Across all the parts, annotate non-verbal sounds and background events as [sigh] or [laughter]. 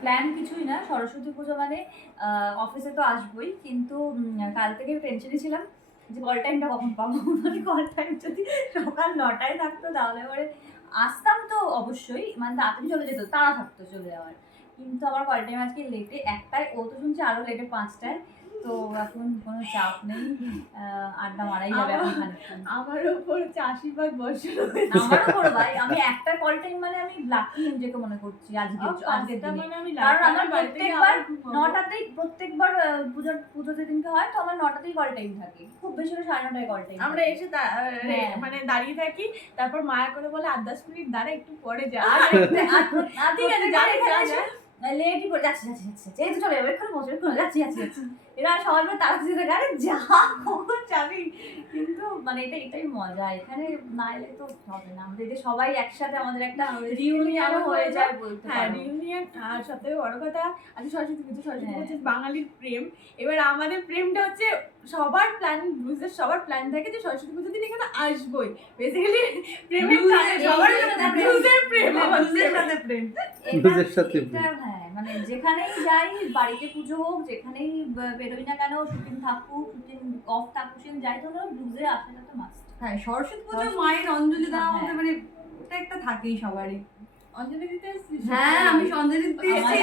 Plan কিছুই না, সরস্বতী পুজো মানে অফিসে তো আসবোই, কিন্তু কাল থেকে টেনশনে ছিলাম যে কল টাইমটা কখন পাবো? [laughs] মানে কল টাইম যদি সকাল নটায় থাকতো, তাহলে পরে আসতাম তো অবশ্যই মানে তাড়াতাড়ি চলে যেত, তাড়া থাকতো চলে যাওয়ার। কিন্তু আমার কল টাইম আজকে লেটে একটায়, ও তো শুনছি আরও লেটে পাঁচটায়। তো এখন কোনো চাপ নেই আড্ডা মারাই যাবে এখন আমার হচ্ছে আশীর্বাদ বর্ষণ আমারও করো ভাই আমি একটা কল টাইম মানে আমি লাকি নিজেকে মনে করছি আজকে আজকের দিনে। মানে আমি কারণ আমার প্রত্যেকবার নটাতেই প্রত্যেকবার পুজোর পুজো যেদিনকে হয় তো আমার নটাতেই কল টাইম থাকে। খুব বেশি হলে সাড়ে নটায় কল টাইম আমরা এসে হ্যাঁ। মানে দাঁড়িয়ে থাকি তারপর মায়া করে বলে আট দশ মিনিট দাঁড়া একটু পরে যা। ঠিক আছে। লেটই করে যাচ্ছি যাচ্ছি যাচ্ছি। যাচ্ছি। এই তো চলে যাবে এক্ষুনি বসে এক্ষুনি যাচ্ছি যাচ্ছি যাচ্ছি। এরা সবাই মিলে তারা দিতে গাড়ি যা কখন যাবি? কিন্তু মানে এটা এটাই মজা। এখানে না এলে তো হবে না। আমাদের সবাই একসাথে আমাদের একটা রিউনিয়নও হয়ে যায় বলতে হ্যাঁ রিউনিয়ন আর সব থেকে বড় কথা। আজকে সরস্বতী পুজো সরস্বতী হ্যাঁ। হচ্ছে বাঙালির প্রেম। এবার আমাদের প্রেমটা হচ্ছে সবার প্ল্যান ব্লুজের সবার প্ল্যান থাকে যে সরস্বতী পুজোর দিন এখানে আসবোই। বেসিক্যালি প্রেমের সবার প্রেম। ব্লুজের প্রেম হ্যাঁ, সাথে প্রেম। ব্লুজের সাথে এটা হ্যাঁ মানে যেখানেই যাই বাড়িতে পুজো হোক যেখানেই বেরোই না কেন শুটিং থাকুক শুটিং অফ থাকুক সেদিন যাই তো ব্লুজে আসাটা তো মাস্ট হ্যাঁ সরস্বতী পুজো মায়ের অঞ্জলি দেওয়া হ্যাঁ। মধ্যে মানে ওটা একটা থাকেই সবারই। অঞ্জলি দিতে হ্যাঁ আমি সন্ধ্যা দিতে এসেছি।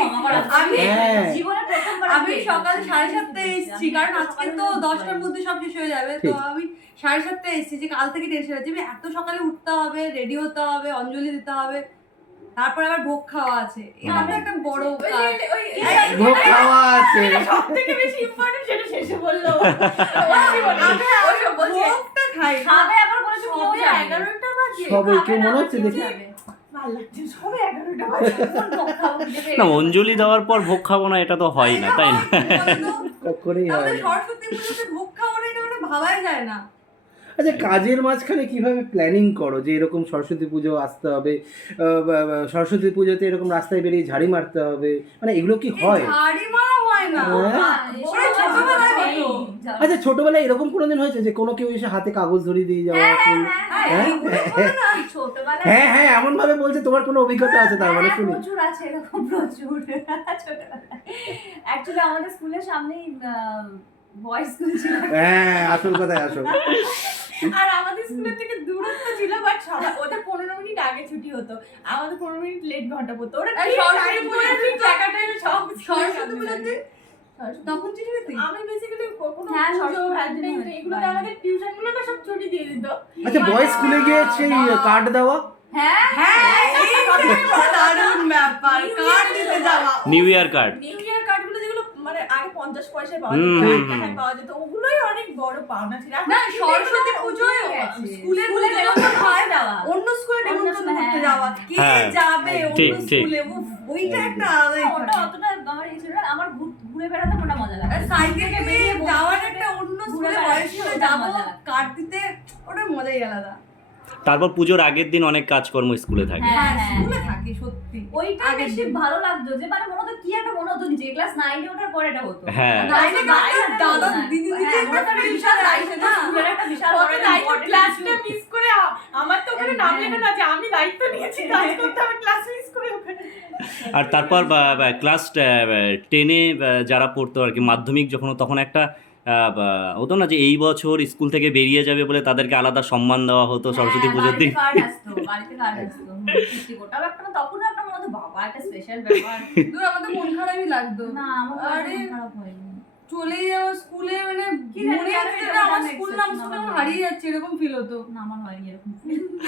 আমি হ্যাঁ। জীবনে প্রথমবার আমি সকাল সাড়ে সাতটায় এসেছি কারণ আজকে তো দশটার মধ্যে সব শেষ হয়ে যাবে। তো আমি সাড়ে সাতটায় এসেছি যে কাল থেকে টেনশন আমি এত সকালে উঠতে হবে রেডি হতে হবে অঞ্জলি দিতে হবে। তারপর আবার ভোগ খাওয়া আছে। এটা তো একটা বড় ভোগ খাওয়া আছে। সব থেকে বেশি ইম্পর্টেন্ট সেটা শেষে বলল। [laughs] ভোগটা খাই। খাবে আবার বলেছে এগারোটা বাজে। খাবে মনে হচ্ছে দেখি। [laughs] খাব না অঞ্জলি দেওয়ার পর ভোগ খাব না এটা তো হয় না তাই না? হয় [laughs] না। সরস্বতী ভোগ খাওয়া এটা মানে ভাবাই যায় না। আচ্ছা কাজের মাঝখানে কীভাবে প্ল্যানিং করো? যে এরকম সরস্বতী পুজো আসতে হবে সরস্বতী পুজোতে এরকম রাস্তায় বেরিয়ে ঝাড়ি মারতে হবে মানে এগুলো কি হয়? হয় না। হ্যাঁ। আচ্ছা ছোটবেলায় এরকম কোনোদিন হয়েছে যে কোনো কেউ এসে হাতে কাগজ ধরিয়ে দিয়ে যাওয়া হ্যাঁ, হ্যাঁ? হ্যাঁ হ্যাঁ এমন ভাবে বলছে তোমার কোনো অভিজ্ঞতা আছে তার মানে শুনি। প্রচুর আছে এরকম প্রচুর। অ্যাকচুয়ালি আমাদের স্কুলের সামনেই বয়েজ স্কুল ছিল। হ্যাঁ আসল কথায় আসল। আর আমাদের স্কুলের থেকে দূরত্ব ছিল বাট সবাই ওদের পনেরো মিনিট আগে ছুটি হতো। আমাদের পনেরো মিনিট লেট ঘণ্টা পড়তো। ওরা আর সরস্বতী পুজোর করে ঠিক দিন- জায়গা time এ সব সরস্বতী পুজোতে তখন চিঠি পেতে আমি বেসিক্যালি কোনো হ্যাঁ, সরস্বতী এগুলোতে আমাদের টিউশনগুলো সব ছুটি দিয়ে দিত। আচ্ছা বয়েজ স্কুলে গিয়ে সেই কার্ড দেওয়া? হ্যাঁ। হ্যাঁ। দারুণ ব্যাপার। কার্ড দিতে যাওয়া। New year card new year কার্ডগুলো যেগুলো মানে আগে পঞ্চাশ পয়সায় পাওয়া যেত এক টাকায় পাওয়া যেত। ওগুলোই অনেক বড় পাওনা ছিল। না সরস্বতী পুজোয় উঠে স্কুলে স্কুলে নেমন্তন্ন হয় দেওয়া অন্য স্কুলে নেমন্তন্ন করতে হ্যাঁ। যাওয়া। কে হ্যাঁ। যাবে অন্য। স্কুলে? ওইটা একটা আলাদাই ওটা অতটা আমার এই ছিল আমার ঘুরে বেড়াতে ওটা মজা লাগে সাইকেলে যাওয়ার একটা অন্য স্কুলে বয়স ওটা যাব লাগে। ওটার মজাই আলাদা। তারপর পুজোর আগের দিন অনেক কাজকর্ম স্কুলে থাকে হ্যাঁ, হ্যাঁ হ্যাঁ। স্কুলে থাকে সত্যি ওইটা আগের বেশি দিন। ভালো লাগতো যে মানে মনে হতো কি একটা মনে হতো যে ক্লাস নাইনে ওঠার পরে এটা হতো হ্যাঁ। নাইনে নাইনে দাদা দিদি দিদি হ্যাঁ, ওটা তো একটা বিশাল দায়িত্ব না স্কুলের একটা বিশাল বড় একটা important ক্লাসটা issue। মিস করে আ- আমার তো ওখানে নাম হ্যাঁ। লেখা না যে আমি দায়িত্ব নিয়েছি কাজ করতে হবে ক্লাস মিস করে ওখানে আর তারপর ক্লাস টেনে যারা পড়তো আর কি মাধ্যমিক যখন তখন একটা আহ, হতো না যে এই বছর স্কুল থেকে বেরিয়ে যাবে বলে তাদেরকে আলাদা সম্মান দেওয়া হতো সরস্বতী হ্যাঁ, পুজোর দিন। [laughs] মনে [laughs] মন মন। চলে যাওয়া স্কুলে মানে মনে হচ্ছে আমার স্কুল নাম আমার হারিয়ে যাচ্ছে এরকম ফিল হতো। না, আমার হয়নি এরকম।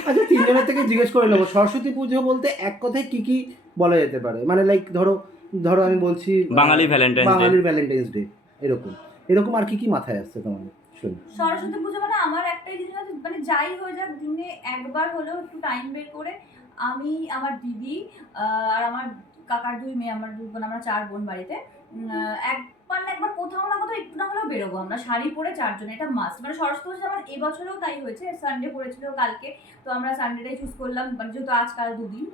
আচ্ছা তিনজনের থেকে জিজ্ঞেস করে নেব। সরস্বতী পুজো বলতে এক কথায় কি কি বলা যেতে পারে? মানে লাইক ধরো ধরো আমি বলছি বাঙালি ভ্যালেন্টাইন্স ডে বাঙালির ভ্যালেন্টাইন্স ডে এরকম। এরকম আর কি কি মাথায় আসছে তোমাদের সরস্বতী পুজো মানে আমার একটাই জিনিস আছে, মানে যাই হয়ে যাক দিনে একবার হলেও একটু টাইম বের করে আমি আমার দিদি আর আমার কাকার দুই মেয়ে আমার দুই বোন আমরা চার বোন বাড়িতে উম, আহ, একবার কোথাও না কোথাও একটু না হলেও বেরোবো। আমরা শাড়ি পরে চারজন এটা মাস্ট মানে সরস্বতী পুজো আমার এবছরেও তাই হয়েছে সানডে পড়েছিল কালকে। তো আমরা সানডেটাই চুজ করলাম মানে যেহেতু আজকাল দুদিন।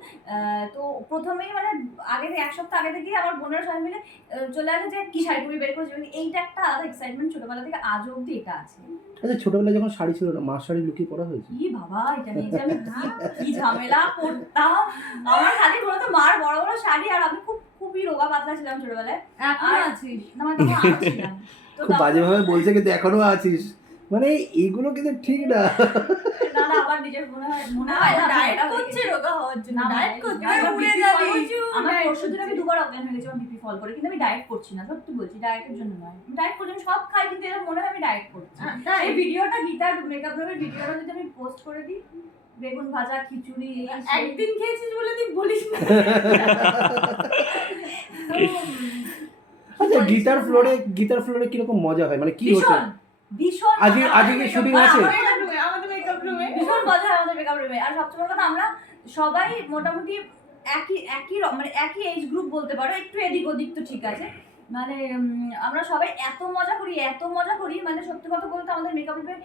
তো প্রথমেই মানে আগে থেকে এক সপ্তাহ আগে থেকেই আমার বোনেরা সবাই মিলে চলে আসে যে কি শাড়ি পরে বের করেছে। মানে এইটা একটা আলাদা এক্সাইটমেন্ট ছোটবেলা থেকে আজ অব্দি এটা আছে। আচ্ছা ছোটবেলায় যখন শাড়ি ছিল না মা শাড়ি লুকিয়ে পরা হয়েছে? কি বাবা এটা নিয়ে আমি কি- ঝামেলা করতাম। আমার খালি বলতো মার বড় বড় শাড়ি আর আমি খুব রোগা পাতলা ছিলাম ছোটবেলায়। এখনও আছিস? [laughs] খুব বাজেভাবে বলছে কিন্তু এখনও আছিস। মানে এইগুলো কিন্তু ঠিক না। না না আবার নিজের মনে হয় মনে হয় ডায়েট করছে রোগা হওয়ার জন্য। ডায়েট মানে করছে। উড়ে যাবে আমার পরশু আমি দুবার অজ্ঞান হয়ে গেছি আমার বিপি ফল করে কিন্তু আমি ডায়েট করছি না। সত্যি বলছি ডায়েটের জন্য নয়। ডায়েট করছি সব খাই কিন্তু এরকম মনে হয় আমি ডায়েট করছি। এই ভিডিওটা গীতার মেকআপ রুমের ভিডিওটা যদি আমি পোস্ট করে দিই বেগুন ভাজা খিচুড়ি একদিন খেয়েছিস বলে তুই বলিস না। [laughs] আচ্ছা গিটার ফ্লোরে গিটার ফ্লোরে কীরকম মজা হয়? মানে কি হচ্ছে? ভীষণ ভীষণ আজকে আজকে কি শুটিং আছে? আমাদের মেকআপ রুমে ভীষণ মজা হয় আমাদের মেকআপ রুমে আর সবচেয়ে বড় কথা আমরা সবাই মোটামুটি একই একই মানে একই এজ গ্রুপ বলতে পারো। একটু এদিক ওদিক তো ঠিক আছে। মানে আমরা সবাই এত মজা করি এত মজা করি মানে সত্যি কথা বলতে আমাদের মেকআপ রুমে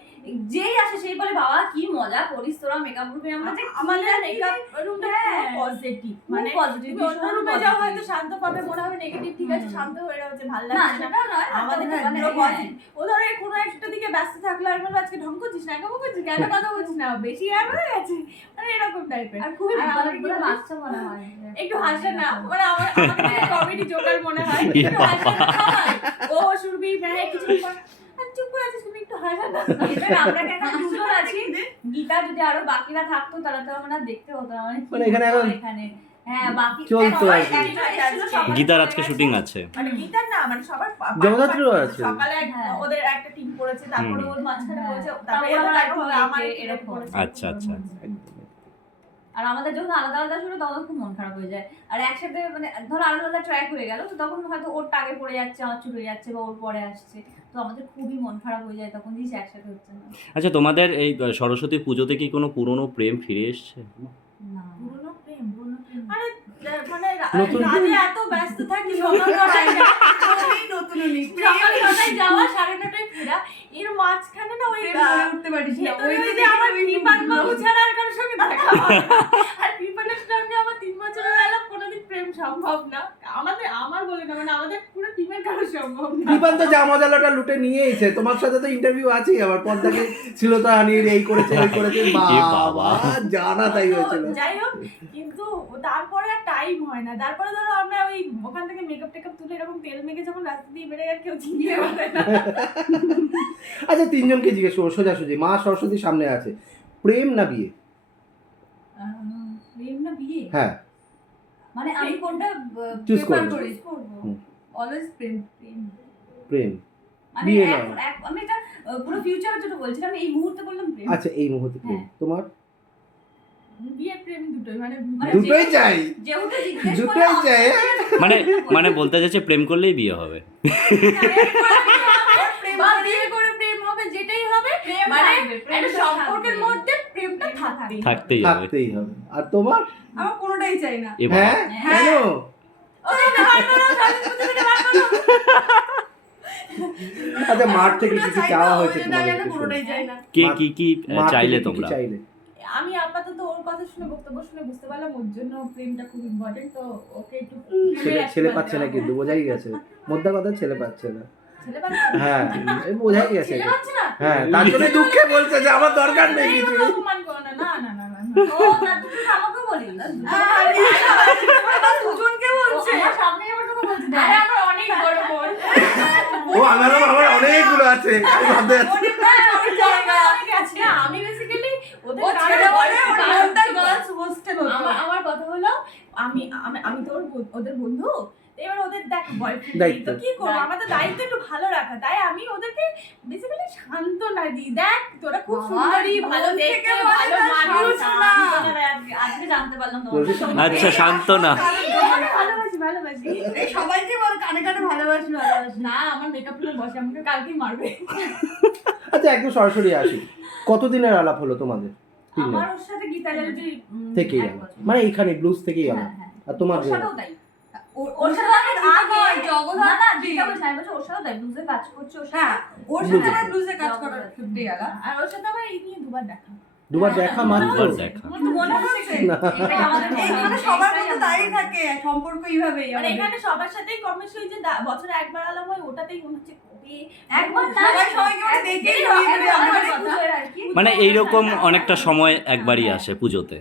যেই আসে সেই বলে বাবা কি মজা করিস তোরা মেকআপ রুমে আমরা যে আমাদের মেকআপ হ্যাঁ। পজিটিভ মানে মানে পজিটিভ অন্য রুমে যাও হয়তো শান্ত পাবে মনে হবে নেগেটিভ ঠিক আছে শান্ত হয়ে যাচ্ছে ভালো লাগছে না। সেটা নয় আমাদের মানে মানে হ্যাঁ। ও ধরো কোনো একটা দিকে ব্যস্ত থাকলে আর বলব আজকে ঢং করছিস না কেমন করছিস কেন কথা বলছিস না? বেশি আর হয়ে গেছে। মানে এরকম টাইপের আর খুবই মানে আমাদের বাচ্চা মনে হয় একটু হাসে না মানে আমার কমেডি জোকার মনে হয়। একটু হাসে না ও সুরবি হ্যাঁ কিছু চুপ করে আছিস তুমি একটু হাসে না আমরা এখন দুজন আছি গীতা যদি আরও বাকিরা থাকতো তাহলে তো আমরা দেখতে হতো মানে মানে এখানে এখানে হ্যাঁ চলতো আর কি। একজন এসেছিল, সবাই গীতার আজকে শুটিং আছে মানে গীতার না মানে সবার জগদ্ধাত্রীরও আছে। সকালে হ্যাঁ। ওদের একটা টিম করেছে তারপরে ওর মাঝখানে হ্যাঁ। তারপরে আমার এরকম এরকম। আচ্ছা, আচ্ছা। আর আমাদের যখন আলাদা আলাদা শুরু তখন খুব মন খারাপ হয়ে যায়। আর একসাথে মানে ধরো আলাদা আলাদা ট্র্যাক হয়ে গেল তো তখন হয়তো ওর টাগে পড়ে যাচ্ছে আমার ছুটে যাচ্ছে বা ওর পরে আসছে। তো আমাদের খুবই মন খারাপ হয়ে যায় তখন জিনিস একসাথে হচ্ছে না। আচ্ছা তোমাদের এই সরস্বতী পুজোতে কি কোনো পুরনো প্রেম ফিরে এসছে? না। পুরনো প্রেম পুরনো প্রেম। আরে মানে কাজে এত ব্যস্ত থাকি সকাল নতুন সকাল নটায় যাওয়া সাড়ে নটায় ফেরা। এর মাঝখানে না ওই উঠতে পারিস না। ওই আমার ওই বাবু ছাড়া আর আমার তিন বছরের বেলা কোনোদিন প্রেম সম্ভব না। আমাদের আমার বলে না মানে আমাদের পুরো টিমের কারও সম্ভব না। দীপান তো জামা জালাটা লুটে নিয়েইছে তোমার সাথে তো ইন্টারভিউ আছেই আমার পর্দাকে শ্লীলতা হানির এই করেছে ওই করেছে বাবা। জানা তাই হয়েছিল। যাই হোক কিন্তু তারপরে আর টাইম হয় না। তারপরে ধরো আমরা ওই ওখান থেকে মেকআপ টেকআপ তুলে এরকম তেল মেখে যখন রাস্তা দিয়ে বেড়ে আর কেউ চিনিয়ে পারে না। আচ্ছা তিনজনকে জিজ্ঞেস করব সোজাসুজি মা সরস্বতী সামনে আছে। প্রেম না বিয়ে? হ্যাঁ। মানে আমি কোনটা করি? অলওয়েজ প্রেম প্রেম আমি আমি এটা পুরো ফিউচারের জন্য বলছিলাম এই মুহূর্তে বললাম প্রেম আচ্ছা এই মুহূর্তে প্রেম হ্যাঁ। তোমার? দুটোই মানে মানে চাই। দুটোই চাই, মানে মানে বলতে যাচ্ছে প্রেম করলেই বিয়ে হবে। বা বিয়ে করে প্রেম হবে যেটাই হবে প্রেম মানে হবে। থাকতেই হবে। আর তোমার? আমার কোনোটাই চাই না। হ্যাঁ? হ্যাঁ। আচ্ছা মাঠ থেকে কিছু চাওয়া হয়েছে কে কি কি চাইলে তোমরা? চাইলে আমি আপাতত ওর কথা শুনে বক্তব্য শুনে বুঝতে পারলাম ওর জন্য প্রেমটা খুব ইম্পর্টেন্ট তো ওকে একটু ছেলে ছেলে পাচ্ছে না কিন্তু বোঝাই গেছে। মোদ্দা কথা ছেলে পাচ্ছে না? হ্যাঁ বোঝাই গেছে। হ্যাঁ তার জন্য দুঃখে বলছে যে আমার দরকার নেই কিছু। ও তো আমার আমার অনেকগুলো আছে। আমি না আমি বেসিক্যালি আমার কথা হলো আমি আমি তোর ওদের বন্ধু তো এবার ওদের দেখ বয়ফ্রেন্ড তো কি করব? আমাদের দায়িত্ব একটু ভালো রাখা। তাই আমি ওদেরকে বেসিক্যালি সান্ত্বনা দিই। দেখ তোরা খুব সুন্দরী ভালো দেখতে ভালো মানুষ। না আজকে- আজকে জানতে পারলাম তোমার আচ্ছা শান্ত না ভালোবাসি ভালোবাসি। সবাইকে বল কানে কানে ভালোবাসি ভালোবাসি। না আমার মেকআপ রুমে বসে আমাকে কালকেই মারবে। আচ্ছা একদম সরাসরি আসি। কতদিনের আলাপ হলো তোমাদের? আমার ওর সাথে থেকেই। মানে এইখানে ব্লুজ থেকেই হ্যাঁ, আলাপ। হ্যাঁ। আর তোমার ওর সাথেও তাই। ওর- ওর সাথে আগে জগন্নাথ না না গীতা বলছে আমি বলছি ওর সাথেও তাই ব্লুজে কাজ করছে ওর সাথে হ্যাঁ ওর সাথে আমার ব্লুজে কাজ করার সত্যি গেল আর ওর সাথে আমার এই নিয়ে দুবার দেখা। দুবার দেখা মাত্র দুবার দেখা। আমার মনে হচ্ছে না। এটা আমাদের এইখানে সবার মধ্যে দাঁড়িয়ে থাকে সম্পর্ক এইভাবেই মানে এখানে সবার সাথেই কম বেশি যে বছরে একবার আলাপ হয় ওটাতেই মনে হচ্ছে একবার সবাই সবাইকে দেখেই হয়ে। মানে এইরকম অনেকটা সময় একবারই আসে পুজোতে।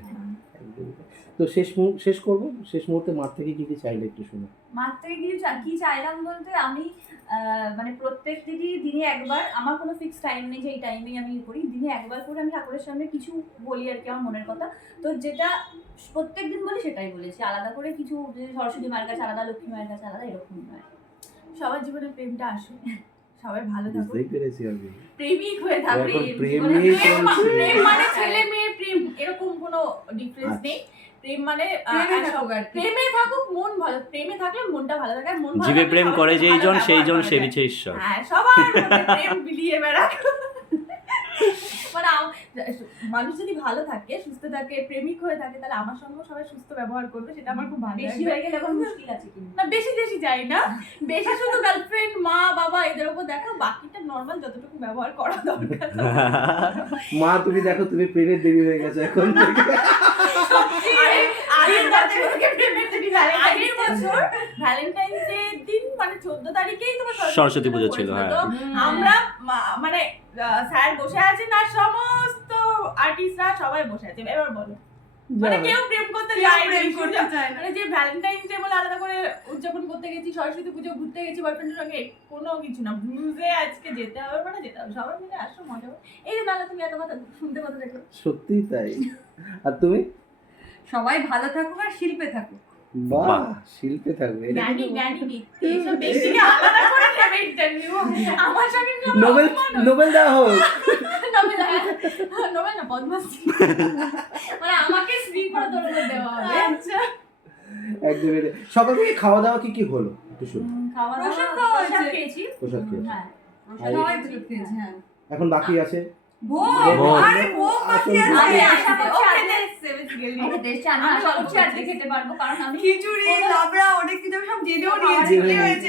তো শেষ শেষ করব। শেষ মুহূর্তে মাঠ থেকে কি কি চাইলে একটু শুনো। মার থেকে কিছু কি চাইলাম বলতে আমি মানে প্রত্যেক দিনই, দিনে একবার, আমার কোনো ফিক্স টাইম নেই যে এই টাইমেই আমি করি, দিনে একবার করে আমি ঠাকুরের সামনে কিছু বলি আর কি আমার মনের কথা। তো যেটা প্রত্যেক দিন বলি সেটাই বলেছি। আলাদা করে কিছু সরস্বতী মায়ের কাছে আলাদা, লক্ষ্মী মায়ের কাছে আলাদা এরকম নয়। সবার জীবনে প্রেমটা আসে। সবাই ভালো থাকুক। পেরেছি আমি। প্রেমিক হয়ে থাকবে প্রেম জীবনে নিয়েই প্রেম চলছে। প্রেম মানে ছেলে মেয়ে প্রেম এরকম কোনো ডিফারেন্স আচ্ছা। নেই। প্রেম মানে প্রেমে থাকুক মন ভালো প্রেমে থাকলে মনটা ভালো থাকে মন ভালো জীবে প্রেম করে যেই জন সেই জন। সেবিছে ঈশ্বর। হ্যাঁ সবার মধ্যে প্রেম বিলিয়ে বেড়াক। মানে মানুষ যদি ভালো থাকে সুস্থ থাকে প্রেমিক হয়ে থাকে তাহলে আমার সঙ্গেও সবাই সুস্থ ব্যবহার করবে সেটা আমার খুব ভালো বেশি হয়ে গেলে আবার মুশকিল আছে কিন্তু। না বেশি বেশি যাই না। বেশি শুধু গার্লফ্রেন্ড মা বাবা এদের উপর দেখা বাকিটা নর্মাল যতটুকু ব্যবহার করা দরকার। মা তুমি দেখো তুমি প্রেমের দেবী হয়ে গেছো এখন আগের বছর ভ্যালেন্টাইন্স ডে মানে চোদ্দ তারিখেই তোমার সরস্বতী পুজো ছিল, হ্যাঁ। আমরা মানে স্যার বসে আছেন আর সমস্ত আর্টিস্টরা সবাই বসে আছে। এবার বলো। মানে কেউ প্রেম করতে যায় প্রেম করতে চায় মানে যে ভ্যালেন্টাইন্স ডে বলে আলাদা করে উদযাপন করতে গেছি সরস্বতী পুজো ঘুরতে গেছি বয়ফ্রেন্ডের সঙ্গে কোনো কিছু না। ব্লুজে আজকে যেতে হবে মানে যেতে হবে। সবাই মিলে আসো মজা হবে। এই যে নাহলে তুমি এত কথা শুনতে কথা দেখো সত্যিই তাই। আর তুমি? সবাই ভালো থাকুক আর শিল্পে থাকুক। বাহ। শিল্পে থাকবে। নোবেল নোবেল দেওয়া হোক। নোবেল না পদ্মশ্রী মানে আমাকে শ্রী করে তোর দেওয়া হবে। আচ্ছা। একদমই সকাল থেকে খাওয়া দাওয়া কি কি হলো? একটু শুনো খাওয়া দাওয়া প্রসাদ খাওয়া প্রসাদ খেয়েছি। প্রসাদ খেয়েছো। হ্যাঁ হ্যাঁ। এখন বাকি আছে?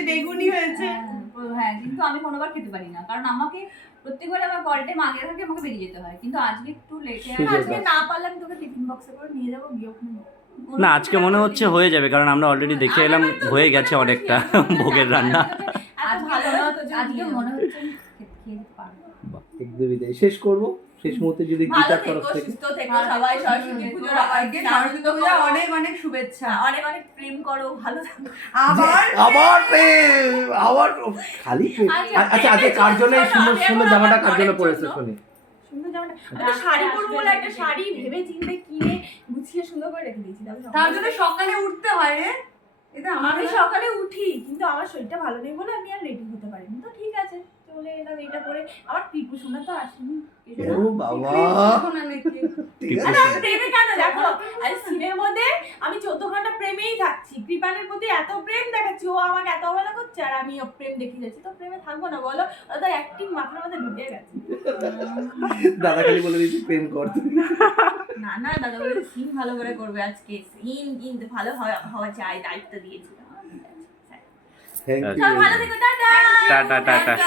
বেগুনি হয়েছে। হ্যাঁ, হ্যাঁ কিন্তু আমি কোনোবার খেতে পারি না কারণ আমাকে প্রত্যেকবার আমার কল টাইম আগে থাকে আমাকে বেরিয়ে যেতে হয়। কিন্তু আজকে একটু লেটে আজকে না পারলে আমি তোকে টিফিন বক্সে করে নিয়ে যাব গিয়ে না আজকে মনে হচ্ছে হয়ে যাবে কারণ আমরা অলরেডি দেখে এলাম হয়ে গেছে অনেকটা ভোগের রান্না। ভালো আজকে মনে হচ্ছে আমি খেতে- খেয়ে যেতে পারব তাই শেষ করব। শেষ মুহূর্তে যদি গীতার থেকো তরফ থেকে। সুস্থ থেকো সবাই সরস্বতী পুজোর সবাইকে সরস্বতী পূজা অনেক অনেক শুভেচ্ছা। অনেক অনেক প্রেম করো ভালো থাকো। আবার? আবার প্রেম আবার খালি প্রেম। আচ্ছা, আচ্ছা আজকে কার জন্য এই সুন্দর সুন্দর জামাটা কার জন্য জন্য- শুনি। সুন্দর জামাটা। একটা শাড়ি পরবো বলে একটা শাড়ি ভেবে চিন্তে কিনে গুছিয়ে সুন্দর করে রেখে দিয়েছি তারপর তার জন্য সকালে উঠতে হয় রে। এটা আমি আমি সকালে উঠি কিন্তু আমার শরীরটা ভালো নেই বলে আমি আর রেডি হতে পারিনি। তো ঠিক আছে। চলে এলাম এটা করে আমার টিপু শোনা তো আসেনি। ও বাবা। আমি দেখো চোদ্দ ঘণ্টা প্রেমেই থাকছি। কৃপানের প্রতি এত প্রেম দেখাচ্ছি ও আমাকে এত অবহেলা করছে আর আমি প্রেম দেখিয়ে যাচ্ছি। তো প্রেমে থাকব না বলো? ওটা অ্যাক্টিং মাথার মধ্যে ঢুকে গেছে। দাদা খালি বলে দিচ্ছি প্রেম কর। না না দাদা বলে সিন ভালো করে করবে আজকে। সিন কিন্তু ভালো হওয়া হওয়া চাই দায়িত্ব দিয়েছি। Thank ইউ ভালো থেকো টাটা টাটা টাটা টাটা